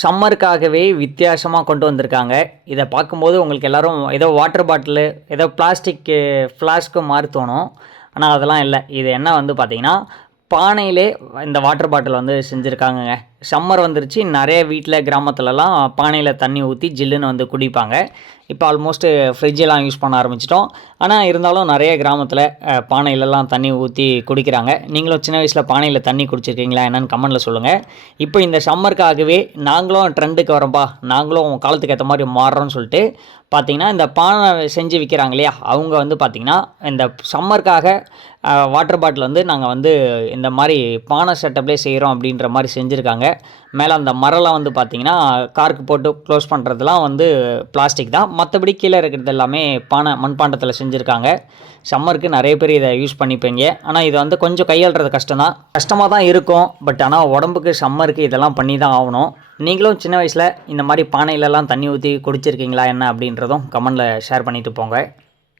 சம்மருக்காகவே வித்தியாசமா கொண்டு வந்திருக்காங்க. இத பார்க்கும்போது உங்களுக்கு எல்லாரும் ஏதோ வாட்டர் பாட்டிலு, ஏதோ பிளாஸ்டிக்கு ஃப்ளாஸ்க்கு மாரி தோணும். ஆனா அதெல்லாம் இல்ல. இது என்ன வந்து பார்த்தீங்கன்னா, பானையிலே இந்த வாட்டர் பாட்டில் வந்து செஞ்சிருக்காங்கங்க. சம்மர் வந்துருச்சு. நெறைய வீட்ல கிராமத்துலலாம் பானையில தண்ணி ஊத்தி ஜில்லுன்னு வந்து குடிப்பாங்க. இப்ப ஆல்மோஸ்ட் ஃப்ரிட்ஜெல்லாம் யூஸ் பண்ண ஆரம்பிச்சுட்டோம். ஆனா இருந்தாலும் நெறைய கிராமத்துல பானையிலலாம் தண்ணி ஊத்தி குடிக்கிறாங்க. நீங்களும் சின்ன வயசுல பானையில தண்ணி குடிச்சிருக்கீங்களா என்னன்னு கமெண்ட்ல சொல்லுங்க. இப்போ இந்த சம்மருக்காகவே நாங்களும் ட்ரெண்டுக்கு வரோம்பா, நாங்களும் காலத்துக்கு ஏத்த மாரி மாறுறோம்னு சொல்லிட்டு பார்த்தீங்கன்னா, இந்த பானை செஞ்சு விக்கிறாங்க இல்லையா? அவங்க வந்து பார்த்தீங்கன்னா, இந்த சம்மருக்காக வாட்டர் பாட்டில் வந்து நாங்க வந்து இந்த மாரி பானை செட்டப்லேயே செய்றோம் அப்படின்ற மாரி செஞ்சிருக்காங்க. மேல அந்த மரம்லாம் வந்து பார்த்தீங்கன்னா, கார்க் போட்டு க்ளோஸ் பண்றதெல்லாம் வந்து பிளாஸ்டிக் தான். மத்தபடி கீழ இருக்கிறது எல்லாமே பானை மண்பாண்டத்தில செஞ்சிருக்காங்க. சம்மருக்கு நெறைய பேர் இத யூஸ் பண்ணிப்பீங்க. ஆனா இது வந்து கொஞ்சம் கையாள்றது கஷ்டம் தான். கஷ்டமா தான் இருக்கும். பட் ஆனா உடம்புக்கு சம்மருக்கு இதெல்லாம் பண்ணி தான் ஆவணும். நீங்களும் சின்ன வயசுல இந்த மாரி பானையிலலாம் தண்ணி ஊத்தி குடிச்சிருக்கீங்களா என்ன அப்படின்றதும் கமெண்ட்ல ஷேர் பண்ணிட்டு போங்க.